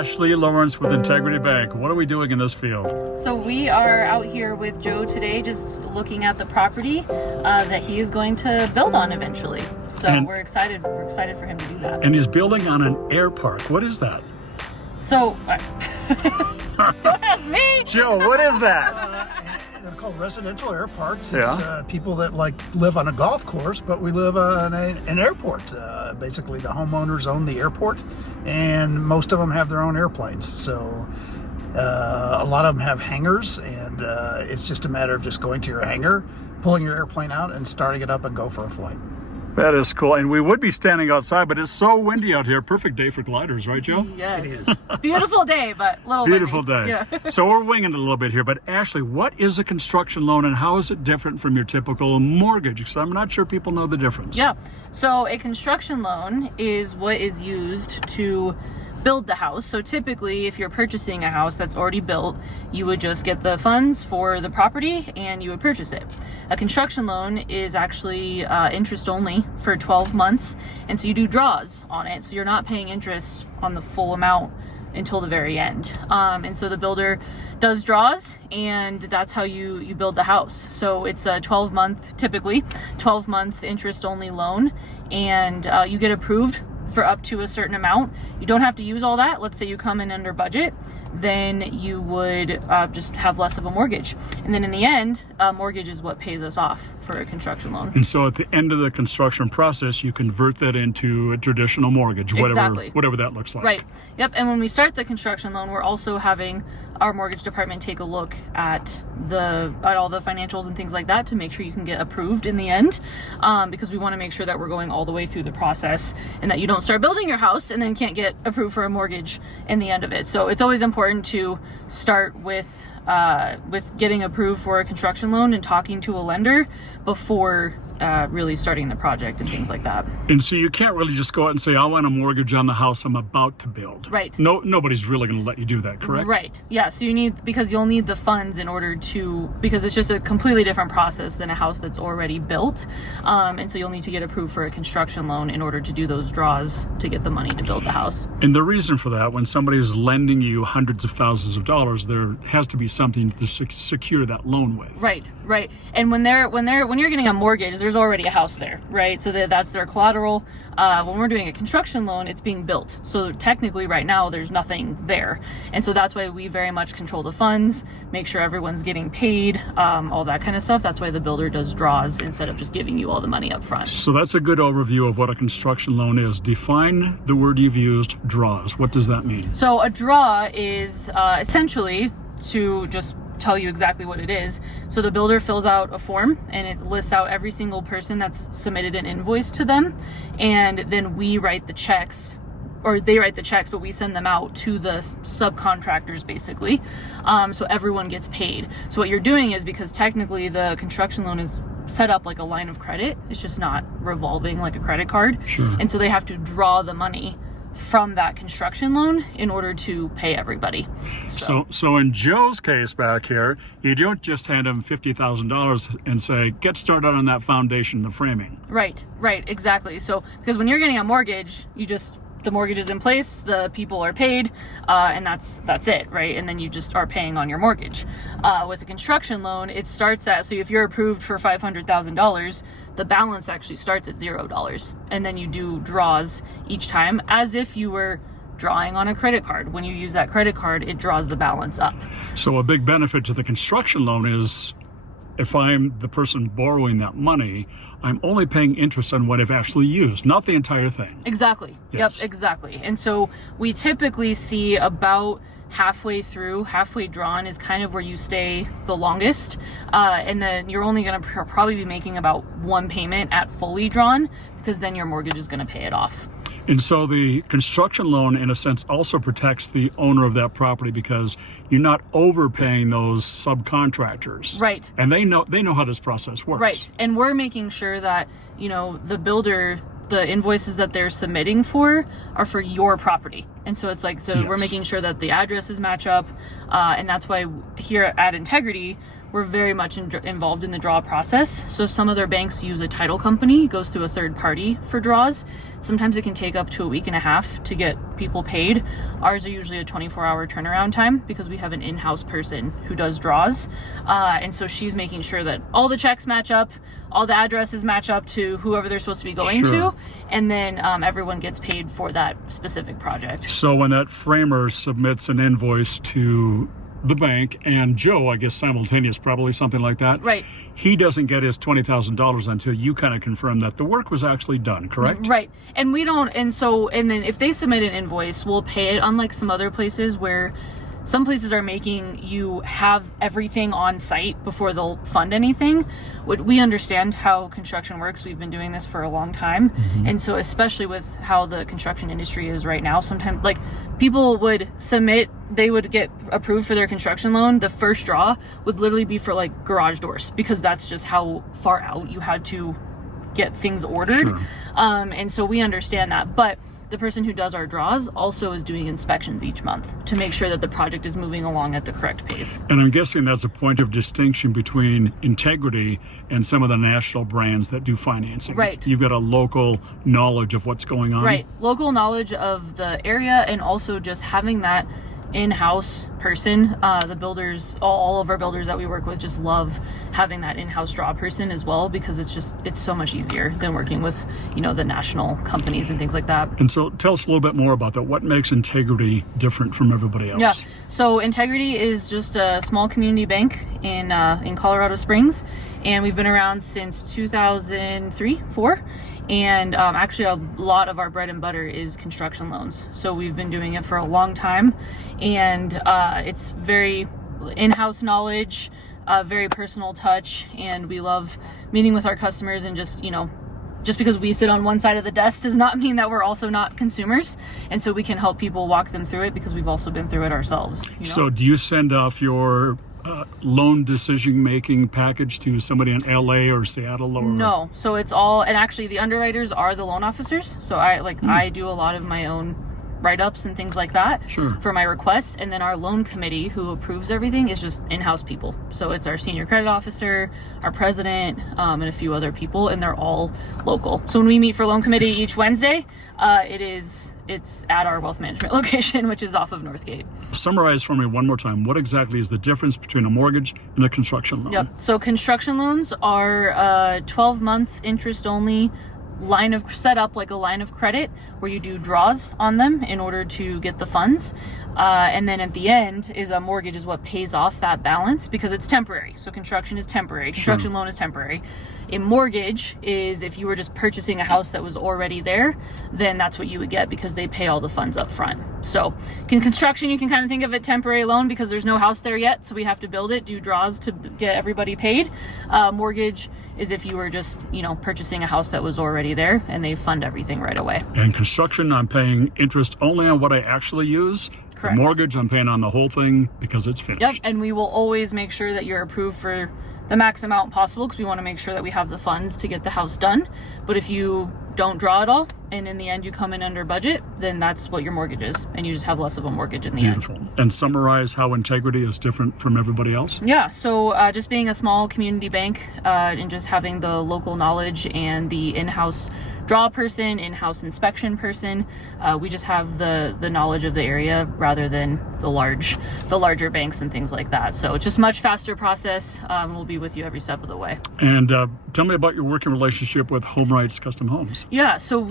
Ashley Lawrence with Integrity Bank. What are we doing in this field? So we are out here with Joe today, just looking at the property that he is going to build on eventually. So we're excited. We're excited for him to do that. And he's building on an air park. What is that? So, don't ask me. Joe, what is that? They're called residential air parks. It's people that live on a golf course, but we live on an airport. Basically, the homeowners own the airport, and most of them have their own airplanes. So a lot of them have hangars, and it's just a matter of just going to your hangar, pulling your airplane out, and starting it up and go for a flight. That is cool. And we would be standing outside, but it's so windy out here. Perfect day for gliders, right, Joe? Yes. It is. Beautiful day, but a little Beautiful windy. day. Yeah. So we're winging it a little bit here, but Ashley, what is a construction loan and how is it different from your typical mortgage? Because I'm not sure people know the difference. Yeah. So a construction loan is what is used to build the house. So typically, if you're purchasing a house that's already built, you would just get the funds for the property and you would purchase it. A construction loan is actually interest only for 12 months. And so you do draws on it. So you're not paying interest on the full amount until the very end. And so the builder does draws, and that's how you build the house. So it's a 12-month, typically 12-month interest only loan, and you get approved for up to a certain amount. You don't have to use all that. Let's say you come in under budget, then you would just have less of a mortgage. And then in the end, mortgage is what pays us off for a construction loan. And so at the end of the construction process, you convert that into a traditional mortgage, whatever that looks like. Right. Yep. And when we start the construction loan, we're also having our mortgage department take a look at all the financials and things like that to make sure you can get approved in the end, because we want to make sure that we're going all the way through the process and that you don't start building your house and then can't get approved for a mortgage in the end of it. So it's always important to start with getting approved for a construction loan and talking to a lender before really starting the project and things like that. And so you can't really just go out and say, I want a mortgage on the house I'm about to build. Right. Nobody's really going to let you do that, correct? Right. Yeah. So you'll need the funds in order because it's just a completely different process than a house that's already built. And so you'll need to get approved for a construction loan in order to do those draws to get the money to build the house. And the reason for that, when somebody is lending you hundreds of thousands of dollars, there has to be something to secure that loan with. Right. Right. And when you're getting a mortgage, there's already a house there, right? So that's their collateral. When we're doing a construction loan, it's being built. So technically right now there's nothing there. And so that's why we very much control the funds, make sure everyone's getting paid, all that kind of stuff. That's why the builder does draws instead of just giving you all the money up front. So that's a good overview of what a construction loan is. Define the word you've used, draws. What does that mean? So a draw is essentially, to just tell you exactly what it is. So the builder fills out a form and it lists out every single person that's submitted an invoice to them, and then we write the checks, or they write the checks, but we send them out to the subcontractors basically. So everyone gets paid. So what you're doing is, because technically the construction loan is set up like a line of credit, it's just not revolving like a credit card. Sure. And so they have to draw the money from that construction loan in order to pay everybody. So in Joe's case back here, you don't just hand him $50,000 and say, get started on that foundation, the framing. Right, exactly. So because when you're getting a mortgage, the mortgage is in place, the people are paid, and that's it, right? And then you just are paying on your mortgage. With a construction loan, it starts at, so if you're approved for $500,000, the balance actually starts at $0. And then you do draws each time as if you were drawing on a credit card. When you use that credit card, it draws the balance up. So a big benefit to the construction loan is, if I'm the person borrowing that money, I'm only paying interest on what I've actually used, not the entire thing. Exactly. Yes. Yep, exactly. And so we typically see about halfway drawn is kind of where you stay the longest. And then you're only going to probably be making about one payment at fully drawn, because then your mortgage is going to pay it off. And so the construction loan, in a sense, also protects the owner of that property, because you're not overpaying those subcontractors. Right. And they know how this process works. Right. And we're making sure that, the builder, the invoices that they're submitting for are for your property. And so it's like, Yes. We're making sure that the addresses match up. And that's why here at Integrity, we're very much involved in the draw process. So some other banks use a title company, goes through a third party for draws. Sometimes it can take up to a week and a half to get people paid. Ours are usually a 24-hour turnaround time because we have an in-house person who does draws. And so she's making sure that all the checks match up, all the addresses match up to whoever they're supposed to be going to, and then everyone gets paid for that specific project. So when that framer submits an invoice to the bank and Joe, I guess simultaneous, probably something like that. Right. He doesn't get his $20,000 until you kind of confirm that the work was actually done, correct? Right. And we don't, and then if they submit an invoice, we'll pay it, unlike some other places where some places are making you have everything on site before they'll fund anything. We understand how construction works. We've been doing this for a long time. And so especially with how the construction industry is right now, sometimes like people would submit, they would get approved for their construction loan. The first draw would literally be for like garage doors because that's just how far out you had to get things ordered. And so we understand that. But the person who does our draws also is doing inspections each month to make sure that the project is moving along at the correct pace. And I'm guessing that's a point of distinction between Integrity and some of the national brands that do financing. Right. You've got a local knowledge of what's going on. Right. Local knowledge of the area, and also just having that in-house person. The builders, all of our builders that we work with just love having that in-house draw person as well, because it's so much easier than working with, the national companies and things like that. And so tell us a little bit more about that. What makes Integrity different from everybody else? Yeah. So Integrity is just a small community bank in Colorado Springs, and we've been around since 2003-04. And actually a lot of our bread and butter is construction loans. So we've been doing it for a long time, and it's very in-house knowledge, very personal touch, and we love meeting with our customers. And just because we sit on one side of the desk does not mean that we're also not consumers. And so we can help people walk them through it because we've also been through it ourselves. So do you send off your loan decision-making package to somebody in LA or Seattle? Or... No, so it's all, and actually the underwriters are the loan officers. So I do a lot of my own write-ups and things like that for my requests, and then our loan committee who approves everything is just in-house people. So it's our senior credit officer, our president, and a few other people, and they're all local. So when we meet for loan committee each Wednesday, it's at our wealth management location, which is off of Northgate. Summarize for me one more time. What exactly is the difference between a mortgage and a construction loan? Yep. So construction loans are 12-month interest only set up like a line of credit where you do draws on them in order to get the funds. And then at the end is a mortgage, is what pays off that balance because it's temporary. So construction is temporary. Construction loan is temporary. A mortgage is if you were just purchasing a house that was already there, then that's what you would get because they pay all the funds up front. So in construction, you can kind of think of it temporary loan because there's no house there yet. So we have to build it, do draws to get everybody paid. Mortgage is if you were just, purchasing a house that was already there and they fund everything right away. And construction, I'm paying interest only on what I actually use. Correct. The mortgage, I'm paying on the whole thing because it's finished. Yep, and we will always make sure that you're approved for the max amount possible because we want to make sure that we have the funds to get the house done. But if you don't draw at all and in the end you come in under budget, then that's what your mortgage is, and you just have less of a mortgage in the end. And summarize how Integrity is different from everybody else? Yeah, so just being a small community bank and just having the local knowledge and the in-house draw person, in-house inspection person, we just have the knowledge of the area rather than the larger banks and things like that. So it's just much faster process. We'll be with you every step of the way. And tell me about your working relationship with HomeWrights Custom Homes. Yeah, so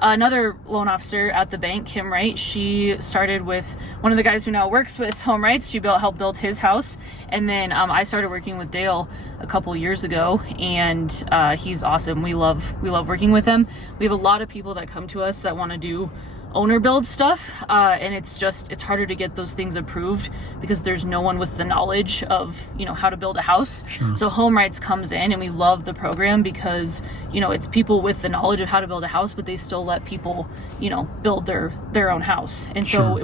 another loan officer at the bank, Kim Wright, she started with one of the guys who now works with HomeWrights. She helped build his house. And then I started working with Dale a couple years ago, and he's awesome. We love working with him. We have a lot of people that come to us that want to do owner build stuff, and it's harder to get those things approved because there's no one with the knowledge of how to build a house. So HomeWrights comes in, and we love the program because it's people with the knowledge of how to build a house, but they still let people build their own house. And so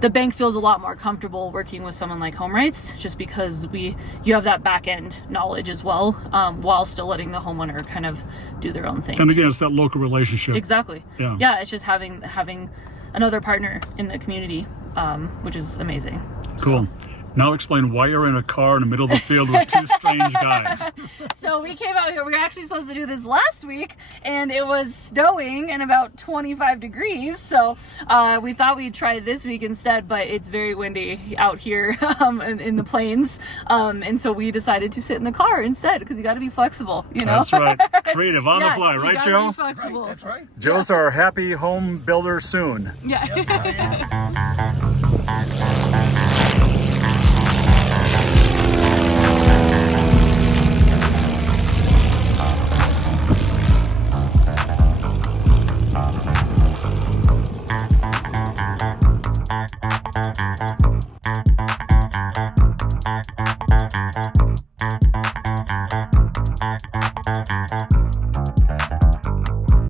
the bank feels a lot more comfortable working with someone like HomeWrights just because you have that back end knowledge as well, while still letting the homeowner kind of do their own thing. And again, it's that local relationship. Exactly. Yeah, it's just having another partner in the community, which is amazing. Cool. Now explain why you're in a car in the middle of the field with two strange guys. So we came out here, we were actually supposed to do this last week, and it was snowing and about 25 degrees, so we thought we'd try this week instead, but it's very windy out here in the plains, and so we decided to sit in the car instead, because you got to be flexible, you know? That's right. Creative on the fly, you right, gotta Joe? be flexible. Right, that's right. Joe's our happy home builder soon. Yeah. Yes, I am.